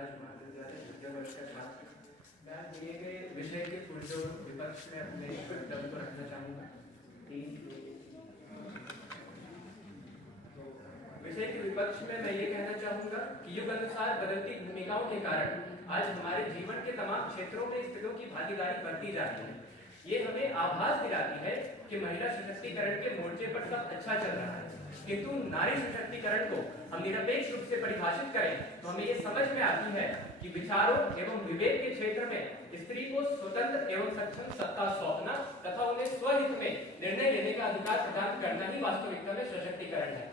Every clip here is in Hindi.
राज महाविद्यालय द्वितीय वर्ष का छात्र। मैं दिए गए विषय के पुरजोर विपक्ष में अपने दम को रखना चाहूँगा। तो विषय के विपक्ष में मैं ये कहना चाहूँगा कि युग अनुसार बदलती भूमिकाओं के कारण आज हमारे जीवन के तमाम क्षेत्रों में स्त्रियों की भागीदारी बढ़ती जाती है। ये हमें आभास दिलाती है कि महिला सशक्तिकरण के मोर्चे पर सब अच्छा चल रहा है, किंतु नारी सशक्तिकरण को हम निरपेक्ष रूप से परिभाषित करें तो हमें ये समझ में आती है कि विचारों एवं विवेक के क्षेत्र में स्त्री को स्वतंत्र एवं सक्षम सत्ता सौंपना तथा उन्हें स्वहित में निर्णय लेने का अधिकार प्रदान करना ही वास्तविकता में सशक्तिकरण है।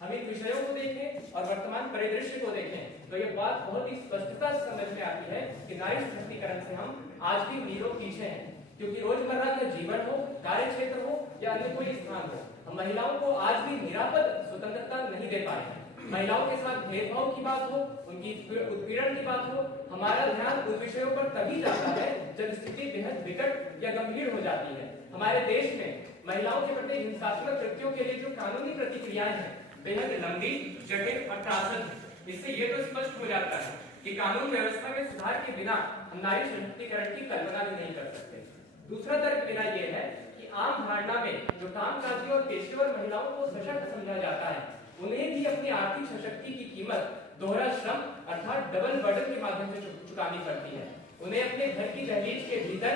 हम इन विषयों को देखें और वर्तमान परिदृश्य को देखें तो ये बात बहुत ही स्पष्टता से समझ में आती है कि नारी सशक्तिकरण से हम आज भी मीलों पीछे हैं, क्योंकि रोजमर्रा का जीवन हो, कार्य क्षेत्र हो या अन्य कोई स्थान हो, हम महिलाओं को आज भी निरापद स्वतंत्रता नहीं दे पाए हैं। महिलाओं के साथ भेदभाव की बात हो, उनकी उत्पीड़न की बात हो, हमारा ध्यान उन विषयों पर तभी जाता है जब स्थिति बेहद विकट या गंभीर हो जाती है। हमारे देश में महिलाओं के प्रति हिंसात्मक कृत्यों के लिए जो कानूनी प्रतिक्रियाएं हैं बेहद लंबी, जटिल और त्रासद है। इससे ये तो स्पष्ट हो जाता है कि कानून व्यवस्था में सुधार के बिना हम नारी सशक्तिकरण की कल्पना भी नहीं कर सकते। दूसरा तर्क मेरा ये है कि आम धारणा में जो कामकाजी और पेशेवर महिलाओं को सशक्त समझा जाता है, उन्हें भी अपनी आर्थिक सशक्ति की कीमत दोहरा श्रम अर्थात डबल बर्डन के माध्यम से चुकानी पड़ती है। उन्हें अपने घर की दहलीज के भीतर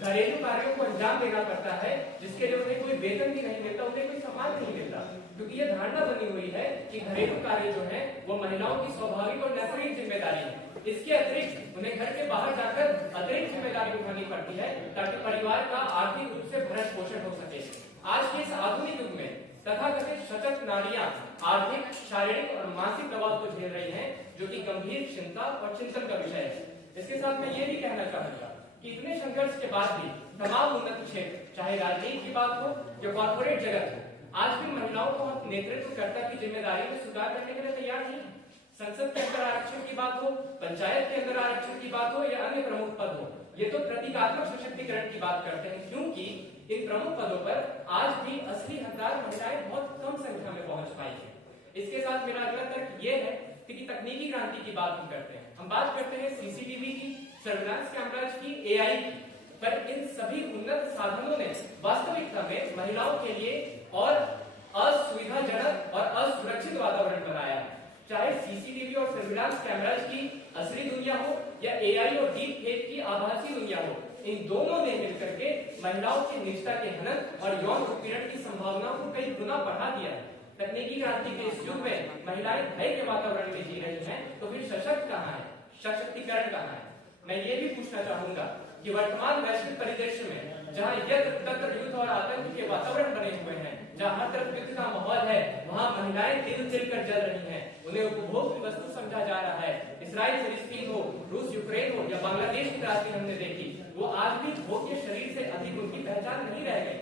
घरेलू कार्यों को अंजाम देना पड़ता है, जिसके लिए उन्हें कोई वेतन भी नहीं मिलता, उन्हें कोई सम्मान नहीं मिलता, क्योंकि ये धारणा बनी हुई है कि घरेलू कार्य जो है वो महिलाओं की स्वाभाविक और नैसर्गिक जिम्मेदारी है। इसके अतिरिक्त उन्हें घर के बाहर जाकर अतिरिक्त जिम्मेदारी उठानी पड़ती है ताकि परिवार का आर्थिक रूप से भरण पोषण हो सके। आज के इस आधुनिक युग में तथाकथित सशक्त नारियां आर्थिक, शारीरिक और मानसिक दबाव को झेल रही हैं, जो कि गंभीर चिंता और चिंतन का विषय है। इसके साथ मैं ये भी कहना चाहूंगा कि इतने संघर्ष के बाद भी तमाम उन्नत क्षेत्र, चाहे राजनीति की बात हो या कॉर्पोरेट जगत हो, आज भी महिलाओं को नेतृत्वकर्ता की जिम्मेदारी में सुधार करने के लिए तैयार नहीं। संसद के अंदर आरक्षण की बात हो, पंचायत के अंदर आरक्षण की बात हो या अन्य प्रमुख पद हो, ये तो प्रतीकात्मक सशक्तिकरण की बात करते हैं, क्योंकि इन प्रमुख पदों पर आज भी असली हकदार महिलाएं बहुत कम संख्या में पहुंच पाई है। इसके साथ मेरा अगला तर्क ये है कि तकनीकी क्रांति की बात हम करते हैं, हम बात करते हैं सीसीटीवी की, सर्विलांस कैमराज की, एआई की, पर इन सभी उन्नत साधनों ने वास्तविकता में महिलाओं के लिए और असुविधाजनक और असुरक्षित वातावरण बनाया है। चाहे सीसीटीवी और सर्विलांस कैमराज की असली दुनिया हो या एआई और डीप फेक की आभासी दुनिया हो, इन दोनों ने मिलकर के महिलाओं की निजता के हनन और यौन उत्पीड़न की संभावनाओं को कई गुना बढ़ा दिया है। तकनीकी क्रांति के इस युग में महिलाएं भय के वातावरण में जी रही हैं, तो फिर सशक्त कहाँ है, सशक्तिकरण कहाँ है? मैं ये भी पूछना चाहूंगा कि वर्तमान वैश्विक परिदृश्य में जहाँ यत्र तत्र युद्ध और आतंक के वातावरण बने हुए हैं, जहाँ हर तरफ युद्ध का माहौल है, वहाँ महिलाएं तिल तिल कर जल रही हैं, उन्हें उपभोग की वस्तु समझा जा रहा है। इसराइल फिलिस्तीन हो, रूस यूक्रेन हो या बांग्लादेश की क्रांति हमने देखी, वो आज भी भोग्य शरीर से अधिक उनकी पहचान नहीं रह गई।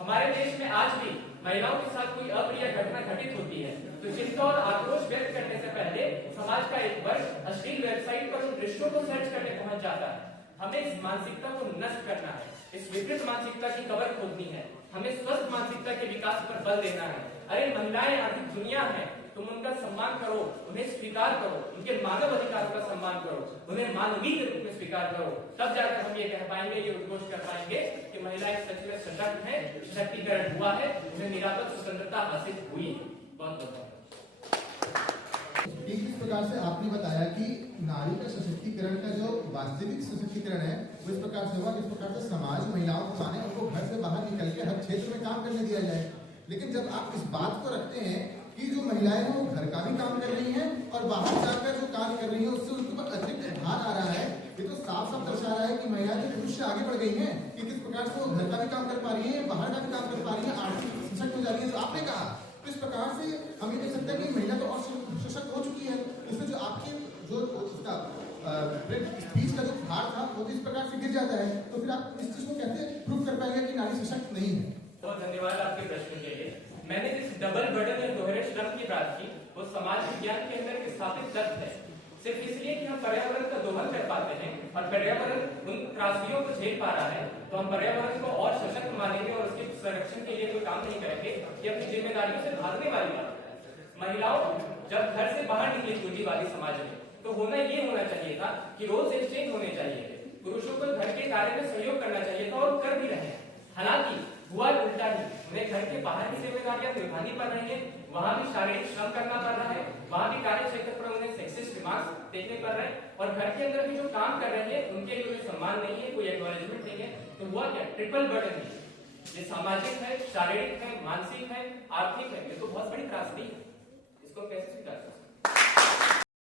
हमारे देश में आज भी महिलाओं के साथ कोई अप्रिय घटना घटित होती है तो चिंता और आक्रोश व्यक्त करने से पहले समाज का एक वर्ग अश्लील वेबसाइट पर उन दृश्यों को सर्च करने पहुंच जाता है। हमें इस मानसिकता को नष्ट करना है, इस विकृत मानसिकता की कबर खोदनी है, हमें स्वस्थ मानसिकता के विकास पर बल देना है। अरे महिलाएं आर्थिक दुनिया है, तुम उनका सम्मान करो, उन्हें स्वीकार करो, उनके मानव अधिकारों का सम्मान करो, उन्हें मानवीय के रूप में स्वीकार करो, तब जाकर हम ये कह पाएंगे, ये उद्घोष कर पाएंगे कि महिलाएं सच में सशक्त हैं, सशक्तिकरण हुआ है, उन्हें निरापद स्वतंत्रता हासिल हुई। बहुत बहुत इस प्रकार से आपने बताया कि नारी का सशक्तिकरण का जो वास्तविक सशक्तिकरण है वो इस प्रकार से हुआ, इस प्रकार से समाज महिलाओं को माने, उनको घर से बाहर निकल के हर क्षेत्र में काम करने दिया जाए। लेकिन जब आप इस बात को रखते हैं कि जो महिलाएं हैं वो घर का भी काम कर रही हैं और बाहर जाकर जो कार्य कर रही है उससे उनके ऊपर अतिरिक्त भार आ रहा है, ये तो साफ साफ दर्शा रहा है कि महिलाएं जो पुरुष से आगे बढ़ गई हैं कि किस प्रकार से वो घर का भी काम कर पा रही है, बाहर का भी काम कर पा रही है, आर्थिक सशक्त हो जा रही है। जो आपने कहा तो इस प्रकार से हम ये देख सकते हैं कि महिला तो और सशक्त हो चुकी है। इसमें जो आपके जो उसका स्पीच का जो भार था वो इस प्रकार से गिर जाता है, तो फिर आप इस चीज को कैसे प्रूव कर पाएंगे कि नारी सशक्त नहीं है? बहुत धन्यवाद आपके प्रश्न के लिए। मैंने जिस डबल बर्डन या दोहरे श्रम की बात की वो समाज विज्ञान के अंदर एक स्थापित तथ्य है। सिर्फ इसलिए कि हम पर्यावरण का दोहन कर पाते हैं और पर्यावरण उन त्रासदियों को झेल पा रहा है तो हम पर्यावरण को और सशक्त मानेंगे और उसके संरक्षण के लिए कोई काम नहीं करेंगे, ये अपनी जिम्मेदारियों से भागने वाली बात है। महिलाओं जब घर से बाहर निकली पूंजीवादी समाज में तो होना ये होना चाहिए था कि रोल्स एक्सचेंज होने चाहिए थे, पुरुषों को घर के कार्य में सहयोग करना चाहिए था और कर भी रहे हैं। हालांकि हुआ उल्टा ही, उन्हें घर के बाहर की जिम्मेदारियां निभानी पड़ रही है, वहां भी शारीरिक श्रम करना पड़ रहा है, वहां भी कार्य क्षेत्र पर उन्हें सेक्सिस्ट रिमार्क्स देखने पड़ रहे हैं, और घर के अंदर भी जो काम कर रहे हैं उनके लिए कोई सम्मान नहीं है, कोई एक्नॉलेजमेंट नहीं है। तो हुआ क्या, ट्रिपल बर्डन है, ये सामाजिक है, शारीरिक है, मानसिक है, आर्थिक है, ये तो बहुत बड़ी त्रासदी है, इसको कैसे स्वीकार कर सकते हैं?